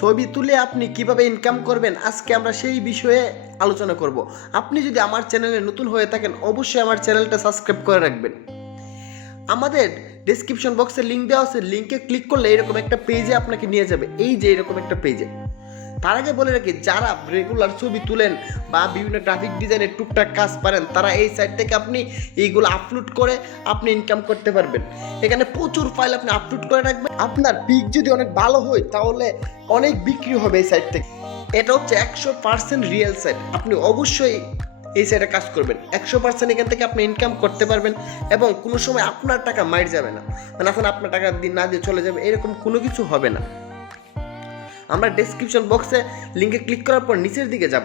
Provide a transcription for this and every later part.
ছবি তুলে আপনি কিভাবে ইনকাম করবেন, আজকে আমরা সেই বিষয়ে আলোচনা করব। আপনি যদি আমার চ্যানেলে নতুন হয়ে থাকেন অবশ্যই আমার চ্যানেলটা সাবস্ক্রাইব করে রাখবেন। আমাদের ডেসক্রিপশন বক্সে লিঙ্ক দেওয়া আছে, লিঙ্কে ক্লিক করলে এরকম একটা পেজে আপনাকে নিয়ে যাবে, এই যে এরকম একটা পেজে। তার আগে বলে রাখি, যারা রেগুলার ছবি তুলেন বা বিভিন্ন গ্রাফিক ডিজাইনের টুকটাক কাজ পারেন তারা এই সাইট থেকে আপনি এইগুলো আপলোড করে আপনি ইনকাম করতে পারবেন। এখানে প্রচুর ফাইল আপনি আপলোড করে রাখবেন, আপনার পিক যদি অনেক ভালো হয় তাহলে অনেক বিক্রি হবে এই সাইট থেকে। এটা হচ্ছে 100% রিয়েল সাইট, আপনি অবশ্যই এই সাইটে কাজ করবেন। 100% এখান থেকে আপনি ইনকাম করতে পারবেন এবং কোনো সময় আপনার টাকা মাইর যাবে না, মানে এখন আপনার টাকা দিন না দিয়ে চলে যাবে এরকম কোনো কিছু হবে না। আমরা ডেসক্রিপশন বক্সে লিঙ্কে ক্লিক করার পর নিচের দিকে যাব।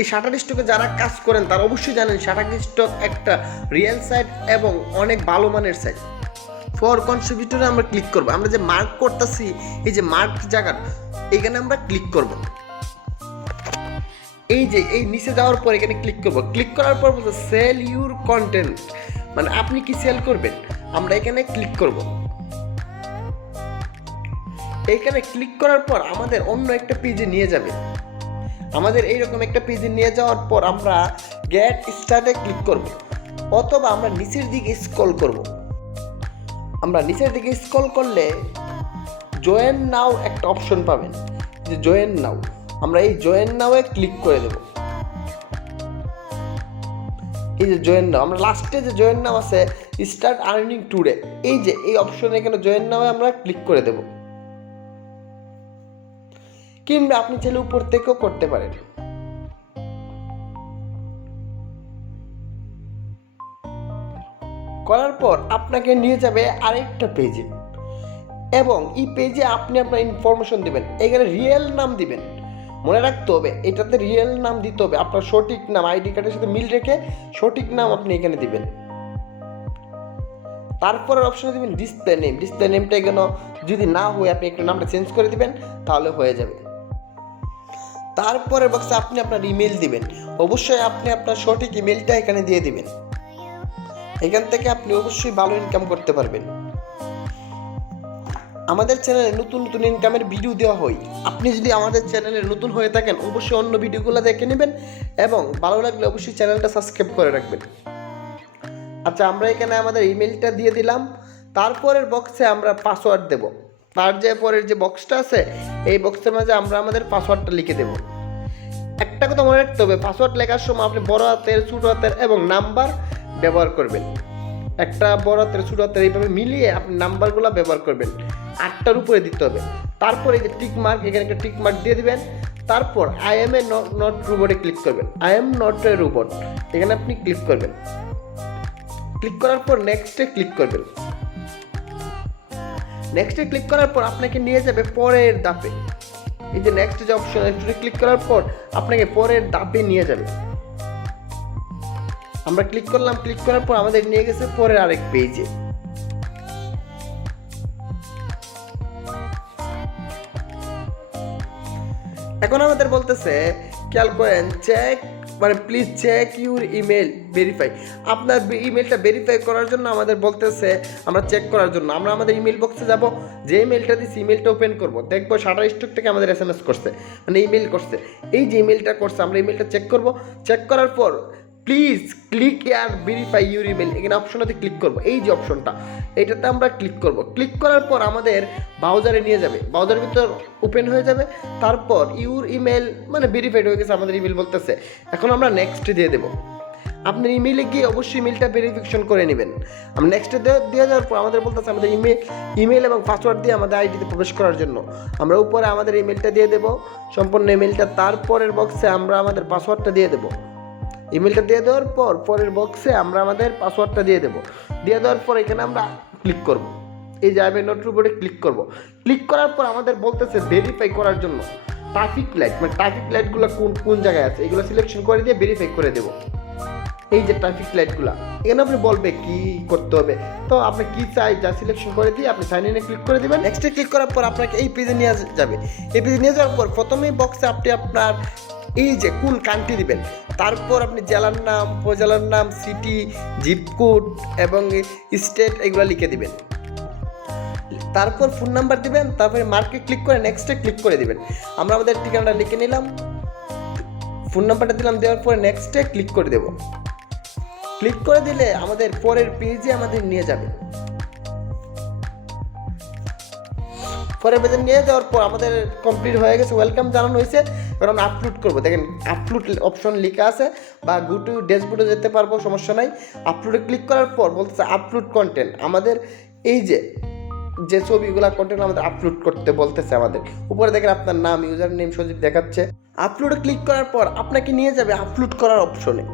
এই শাটারস্টকে যারা কাজ করেন তারা অবশ্যই জানেন শাটারস্টক একটা রিয়েল সাইট এবং অনেক ভালো মানের সাইট। ফর কন্ট্রিবিউটরে আমরা ক্লিক করব, আমরা যে মার্ক করতেছি এই যে মার্ক জায়গা এখানে আমরা ক্লিক করব। এই যে এই নিচে যাওয়ার পর এখানে ক্লিক করব, ক্লিক করার পর বলছে সেল ইউর কন্টেন্ট, মানে আপনি কি সেল করবেন, আমরা এখানে ক্লিক করব। এইখানে ক্লিক করার পর আমাদের অন্য একটা পেজে নিয়ে যাবে। আমাদের এইরকম একটা পেজে নিয়ে যাওয়ার পর আমরা গেট স্টার্টে ক্লিক করব, অথবা আমরা নিচের দিকে স্ক্রল করব। আমরা নিচের দিকে স্ক্রল করলে জয়েন নাও একটা অপশন পাবেন, যে জয়েন নাও, আমরা এই জয়েন নাও-এ ক্লিক করে দেব। এই যে জয়েন নাও, আমরা লাস্টে যে জয়েন নাও আছে স্টার্ট আর্নিং টুডে, এই যে এই অপশনে এখানে জয়েন নাও-এ আমরা ক্লিক করে দেব। কিংবা আপনি চাইলে উপর থেকেও করতে পারেন। করার পর আপনাকে নিয়ে যাবে আরেকটা পেজে এবং এই পেজে আপনি আপনার ইনফরমেশন দিবেন। এখানে রিয়েল নাম দিবেন, মনে রাখতে হবে এটাতে রিয়েল নাম দিতে হবে, আপনার সঠিক নাম আইডি কার্ডের সাথে মিল রেখে সঠিক নাম আপনি এখানে দিবেন। তারপরের অপশনে দিবেন ডিসপ্লে নেম, ডিসপ্লে নেমটা এখানে যদি না হয় আপনি একটু নামটা চেঞ্জ করে দিবেন তাহলে হয়ে যাবে। তারপরের বক্সে আপনি আপনার ইমেল দিবেন, অবশ্যই আপনি আপনার সঠিক ইমেলটা এখানে দিয়ে দিবেন। এখান থেকে আপনি অবশ্যই ভালো ইনকাম করতে পারবেন। আমাদের চ্যানেলে নতুন নতুন ইনকামের ভিডিও দেওয়া হয়, আপনি যদি আমাদের চ্যানেলে নতুন হয়ে থাকেন অবশ্যই অন্য ভিডিওগুলো দেখে নেবেন এবং ভালো লাগলে অবশ্যই চ্যানেলটা সাবস্ক্রাইব করে রাখবেন। আচ্ছা, আমরা এখানে আমাদের ইমেলটা দিয়ে দিলাম, তারপরের বক্সে আমরা পাসওয়ার্ড দেব। তার যে পরের যে বক্সটা আছে এই বক্সের মাঝে আমরা আমাদের পাসওয়ার্ডটা লিখে দেব। একটা কথা মনে রাখতে হবে, পাসওয়ার্ড লেখার সময় আপনি বড় হাতের ছোট হাতের এবং নাম্বার ব্যবহার করবেন। একটা বড় হাতের ছোট হাতের এইভাবে মিলিয়ে আপনি নাম্বারগুলো ব্যবহার করবেন, 8টার উপরে দিতে হবে। তারপর এই যে টিক মার্ক, এখানে একটা টিক মার্ক দিয়ে দিবেন। তারপর আই এম এ নট রোবটে ক্লিক করবেন, I am not a robot এখানে আপনি ক্লিক করবেন। ক্লিক করার পর নেক্সটে ক্লিক করবেন। নেক্সটে ক্লিক করার পর আপনাকে নিয়ে যাবে পরের ধাপে। এই যে নেক্সট যে অপশন, এখানে ক্লিক করার পর আপনাকে পরের ধাপে নিয়ে যাবে। আমরা ক্লিক করলাম, ক্লিক করার পর আমাদের নিয়ে গেছে পরের আরেক পেজে। এখন আমাদের বলতেছে খেয়াল করেন চেক, মানে please check your email verify. আপনার ইমেলটা ভেরিফাই করার জন্য আমাদের বলতেছে আমরা চেক করার জন্য। আমরা আমাদের ইমেল বক্সে যাব, যে ইমেলটা দিচ্ছি ইমেলটা ওপেন করব, দেখবো শাটারস্টক থেকে আমাদের SMS করছে, মানে ইমেল করছে। এই যে ইমেলটা করছে আমরা ইমেলটা চেক করব। চেক করার পর please click year verify your email, এখানে অপশনটাতে ক্লিক করব। এই যে অপশনটা এইটাতে আমরা ক্লিক করব। ক্লিক করার পর আমাদের ব্রাউজারে নিয়ে যাবে, ব্রাউজারের ভিতর ওপেন হয়ে যাবে। তারপর ইউর ইমেল মানে ভেরিফাইড হয়ে গেছে আমাদের ইমেল বলতেছে। এখন আমরা নেক্সট দিয়ে দেবো। আপনার ইমেলে গিয়ে অবশ্যই ইমেলটা ভেরিফিকেশন করে নেবেন। আমরা নেক্সটে দিয়ে দেওয়ার পর আমাদের বলতেছে আমাদের ইমেল এবং পাসওয়ার্ড দিয়ে আমাদের আইডিতে প্রবেশ করার জন্য। আমরা উপরে আমাদের ইমেলটা দিয়ে দেবো, সম্পূর্ণ ইমেলটা। তারপরের বক্সে আমরা আমাদের পাসওয়ার্ডটা দিয়ে দেবো। ইমেলটা দিয়ে দেওয়ার পর পরের বক্সে আমরা আমাদের পাসওয়ার্ডটা দিয়ে দেবো। দিয়ে দেওয়ার পর এখানে আমরা ক্লিক করব, এই যে আই এম নট রোবটে ক্লিক করব। ক্লিক করার পর আমাদের বলতেছে ভেরিফাই করার জন্য ট্রাফিক লাইট, মানে ট্রাফিক লাইটগুলো কোন জায়গায় আছে এগুলো সিলেকশন করে দিয়ে ভেরিফাই করে দেবো। এই যে ট্রাফিক লাইটগুলো এখানে আপনি বলবে কি করতে হবে, তো আপনি কি চাই যা সিলেকশন করে দিয়ে আপনি সাইন ইনে ক্লিক করে দেবেন। নেক্সটে ক্লিক করার পর আপনাকে এই পেজে নিয়ে যাবে। এই পেজে নিয়ে যাওয়ার পর প্রথমেই বক্সে আপনি আপনার এই যে কোন কান্ট্রি দিবেন, তারপর আপনি জেলার নাম, উপজেলার নাম, সিটি, জিপ কোড এবং স্টেট এগুলো লিখে দিবেন। তারপর ফোন নাম্বার দিবেন, তারপরে মার্কে ক্লিক করে নেক্সটে ক্লিক করে দিবেন। আমরা আমাদের ঠিকানাটা লিখে নিলাম, ফোন নাম্বারটা দিলাম, দেওয়ার পরে নেক্সটে ক্লিক করে দেব। ক্লিক করে দিলে আমাদের পরের পেজে আমাদের নিয়ে যাবে। পরের পেজে নিয়ে যাওয়ার পর আমাদের কমপ্লিট হয়ে গেছে, ওয়েলকাম জানানো হয়েছে। এবার আমরা আপলোড করবো। দেখেন আপলোড অপশন লেখা আছে, বা গো টু ড্যাশবোর্ডে যেতে পারবো, সমস্যা নাই। আপলোডে ক্লিক করার পর বলতেছে আপলোড কন্টেন্ট। আমাদের এই যে ছবিগুলো কন্টেন্ট আমাদের আপলোড করতে বলতেছে। আমাদের উপরে দেখেন আপনার নাম, ইউজার নেম সজীব দেখাচ্ছে। আপলোডে ক্লিক করার পর আপনাকে নিয়ে যাবে আপলোড করার অপশনে।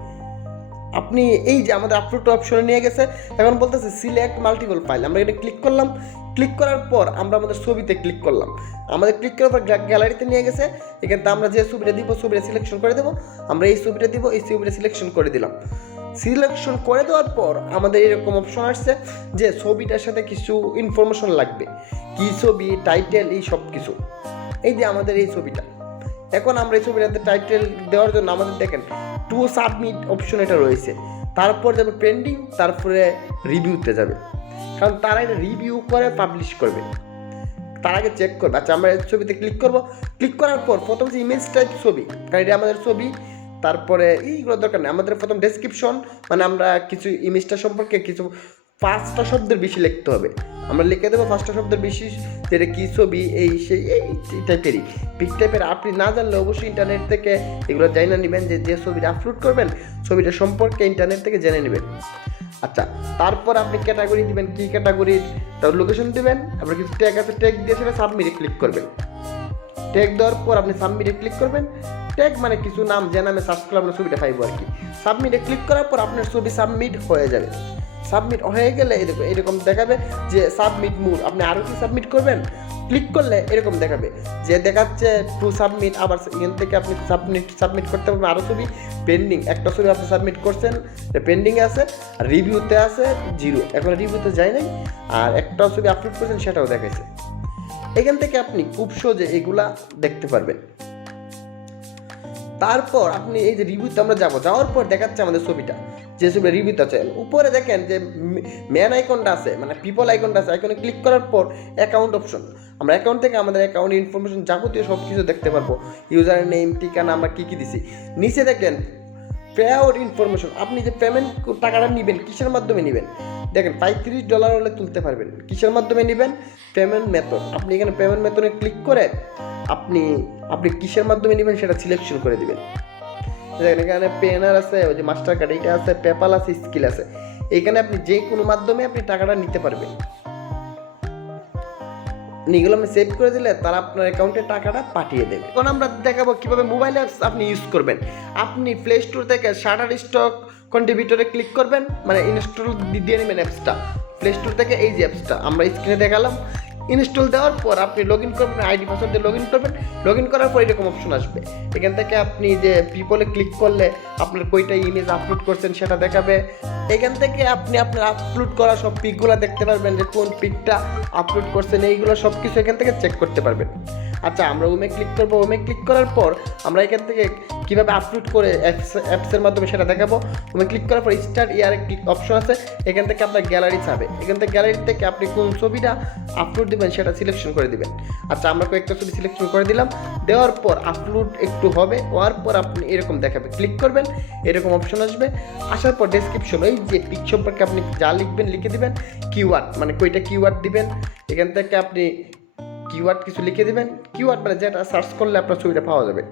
আপনি এই যে আমাদের আপলোড অপশনে নিয়ে গেছে, এখন বলতেছে সিলেক্ট মাল্টিপল ফাইল। আমরা এটা ক্লিক করলাম। ক্লিক করার পর আমরা আমাদের ছবিতে ক্লিক করলাম। আমাদের ক্লিক করার পর গ্যালারিতে নিয়ে গেছে। এখানে আমরা যে ছবিটা দিব ছবিটা সিলেকশন করে দেবো। আমরা এই ছবিটা দিব, এই ছবিটা সিলেকশন করে দিলাম। সিলেকশন করে দেওয়ার পর আমাদের এরকম অপশন আসছে যে ছবিটার সাথে কিছু ইনফরমেশন লাগবে, কী ছবি, টাইটেল, এই সব কিছু। এই যে আমাদের এই ছবিটা, এখন আমরা এই ছবিটাতে টাইটেল দেওয়ার জন্য আমাদের দেখেন টু সাবমিট অপশন এটা রয়েছে। তারপর যাবে পেন্ডিং, তারপরে রিভিউতে যাবে, কারণ তারা এটা রিভিউ করে পাবলিশ করবে, তার আগে চেক করবে। আচ্ছা আমরা এই ছবিতে ক্লিক করব। ক্লিক করার পর প্রথম যে ইমেজ টাইপ ছবি, কারণ এটা আমাদের ছবি। তারপরে এইগুলো দরকার নেই, আমাদের প্রথম ডেসক্রিপশন, মানে আমরা কিছু ইমেজটা সম্পর্কে কিছু 5টা শব্দের বেশি লিখতে হবে। আমরা লিখে দেবো 5টা শব্দের বেশি, যেটা কী ছবি, এই সেই এই টাইপেরই পিক টাইপের। আপনি না জানলে অবশ্যই ইন্টারনেট থেকে এগুলো জেনে নেবেন, যে ছবিটা আপলোড করবেন ছবিটা সম্পর্কে ইন্টারনেট থেকে জেনে নেবেন। আচ্ছা তারপর আপনি ক্যাটাগরি দিবেন, কী ক্যাটাগরির, তার লোকেশন দিবেন। আপনার কিছু ট্যাগ আছে, ট্যাগ দিয়ে সেটা সাবমিটে ক্লিক করবেন। ট্যাগ দেওয়ার পর আপনি সাবমিটে ক্লিক করবেন। ট্যাগ মানে কিছু নাম, যে নামে সার্চ করলে আপনার ছবিটা পাইব আর কি। সাবমিটে ক্লিক করার পর আপনার ছবি সাবমিট হয়ে যাবে। সাবমিট হয়ে গেলে এরকম দেখাবে যে সাবমিট মোর। আপনি আরও কি সাবমিট করবেন, ক্লিক করলে এরকম দেখাবে যে দেখাচ্ছে টু সাবমিট। আবার এখান থেকে আপনি সাবমিট করতে পারবেন আরও ছবি। পেন্ডিং, একটা ছবি আপনি সাবমিট করছেন, পেন্ডিংয়ে আছে, আর রিভিউতে আছে 0, এখন রিভিউতে যায় নাই। আর একটা ছবি আপলোড করছেন সেটাও দেখাচ্ছে। এখান থেকে আপনি খুব সহজে এগুলা দেখতে পারবেন। তারপর আপনি এই যে রিভিউতে আমরা যাওয়ার পর দেখাচ্ছে আমাদের ছবিটা, যে ছবিটা রিভিউতে আছে। উপরে দেখেন যে ম্যান আইকনটা আছে, মানে পিপল আইকনটা আছে। আইকনে ক্লিক করার পর অ্যাকাউন্ট অপশন, আমরা অ্যাকাউন্ট থেকে আমাদের অ্যাকাউন্ট ইনফরমেশন যাবতীয় সব কিছু দেখতে পারবো। ইউজার নেম, ঠিকানা, আমরা কী কী দিছি। নিচে দেখেন পে আউট ইনফরমেশন, আপনি যে পেমেন্ট টাকাটা নেবেন কিসের মাধ্যমে নেবেন, দেখেন $35 হলে তুলতে পারবেন। কিসের মাধ্যমে নেবেন, পেমেন্ট মেথড। আপনি এখানে পেমেন্ট মেথডে ক্লিক করে আপনি কিসের মাধ্যমে নেবেন সেটা সিলেকশন করে দিবেন। দেখেন এখানে পেনার আছে, ওই যে মাস্টার কার্ড এইটা আছে, পেপাল আছে, স্কিল আছে। এখানে আপনি যে কোনো মাধ্যমে আপনি টাকাটা নিতে পারবেন। এগুলো আমি সেভ করে দিলে তারা আপনার অ্যাকাউন্টে টাকাটা পাঠিয়ে দেবে। এখন আমরা দেখাবো কীভাবে মোবাইল অ্যাপস আপনি ইউজ করবেন। আপনি প্লে স্টোর থেকে শাটারস্টক কন্ট্রিবিউটরে ক্লিক করবেন, মানে ইনস্টল দিয়ে নেবেন অ্যাপসটা প্লে স্টোর থেকে। এই যে অ্যাপসটা আমরা স্ক্রিনে দেখালাম, ইনস্টল দেওয়ার পর আপনি লগ ইন করবেন, আইডি পাসওয়ার্ড দিয়ে লগ ইন করবেন। লগ ইন করার পর এরকম অপশন আসবে। এখান থেকে আপনি যে পিপলে ক্লিক করলে আপনার কয়টা ইমেজ আপলোড করছেন সেটা দেখাবে। এখান থেকে আপনি আপনার আপলোড করা সব পিকগুলো দেখতে পারবেন, যে কোন পিকটা আপলোড করছেন, এইগুলো সব কিছু এখান থেকে চেক করতে পারবেন। আচ্ছা আমরা ওমে ক্লিক করবো। ওমে ক্লিক করার পর আমরা এখান থেকে কীভাবে আপলোড করে অ্যাপসের মাধ্যমে সেটা দেখাবো। ওমে ক্লিক করার পর স্টার্ট ইয়ার ক্লিক অপশন আছে, এখান থেকে আপনার গ্যালারি চাবে। এখান থেকে গ্যালারি থেকে আপনি কোন ছবিটা আপলোড দেবেন সেটা সিলেকশন করে দিবেন। আচ্ছা আমরা কয়েকটা ছবি সিলেকশন করে দিলাম। দেওয়ার পর আপলোড একটু হবে, হওয়ার পর আপনি এরকম দেখাবে, ক্লিক করবেন, এরকম অপশন আসবে। আসার পর ডেসক্রিপশন, এই যে পিক সম্পর্কে আপনি যা লিখবেন লিখে দিবেন। কিওয়ার্ড মানে কয়টা কিওয়ার্ড দিবেন, এখান থেকে আপনি কিওয়ার্ড কিছু লিখে দেবেন। কিওয়ার্ড মানে যেটা সার্চ করলে আপনার ছবিটা পাওয়া যাবে।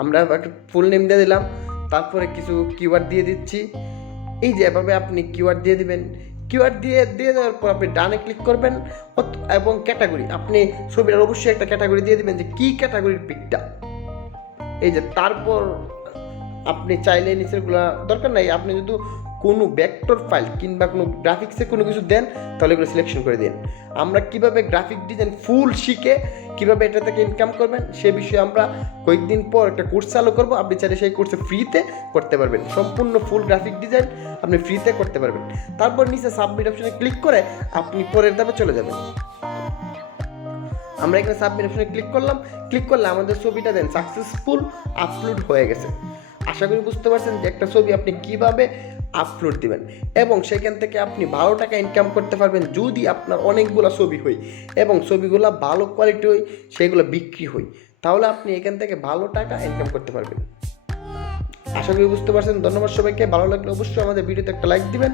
আমরা একটা ফুল নেম দিয়ে দিলাম, তারপরে কিছু কিওয়ার্ড দিয়ে দিচ্ছি। এই যে এভাবে আপনি কিওয়ার্ড দিয়ে দিবেন। কিওয়ার্ড দিয়ে দেওয়ার পর আপনি ডানে ক্লিক করবেন, এবং ক্যাটাগরি, আপনি ছবিটার অবশ্যই একটা ক্যাটাগরি দিয়ে দিবেন যে কী ক্যাটাগরির পিকটা। এই যে তারপর আপনি চাইলে নিচেরগুলো দরকার নাই, আপনি যদি কোনো ভেক্টর ফাইল কিংবা কোনো গ্রাফিক্সে কোনো কিছু দেন তাহলে এগুলো সিলেকশন করে দিন। আমরা কিভাবে গ্রাফিক ডিজাইন ফুল শিখে কীভাবে এটা থেকে ইনকাম করবেন সে বিষয়ে আমরা কয়েকদিন পর একটা কোর্স চালু করবো। আপনি চাইলে সেই কোর্সে ফ্রিতে করতে পারবেন, সম্পূর্ণ ফুল গ্রাফিক ডিজাইন আপনি ফ্রিতে করতে পারবেন। তারপর নিচে সাবমিট অপশনে ক্লিক করে আপনি পরের ধাপে চলে যাবেন। আমরা এখানে সাবমিট অপশনে ক্লিক করলাম, ক্লিক করলে আমাদের ছবিটা দেন সাকসেসফুল আপলোড হয়ে গেছে। আশা করি বুঝতে পারছেন যে একটা ছবি আপনি কিভাবে আপলোড দিবেন এবং সেখান থেকে আপনি ভালো টাকা ইনকাম করতে পারবেন যদি আপনার অনেকগুলো ছবি হয় এবং ছবিগুলো ভালো কোয়ালিটি হয়, সেগুলো বিক্রি হয়, তাহলে আপনি এখান থেকে ভালো টাকা ইনকাম করতে পারবেন। আশা করি বুঝতে পারছেন। ধন্যবাদ সবাইকে। ভালো লাগলে অবশ্যই আমাদের ভিডিওতে একটা লাইক দিবেন।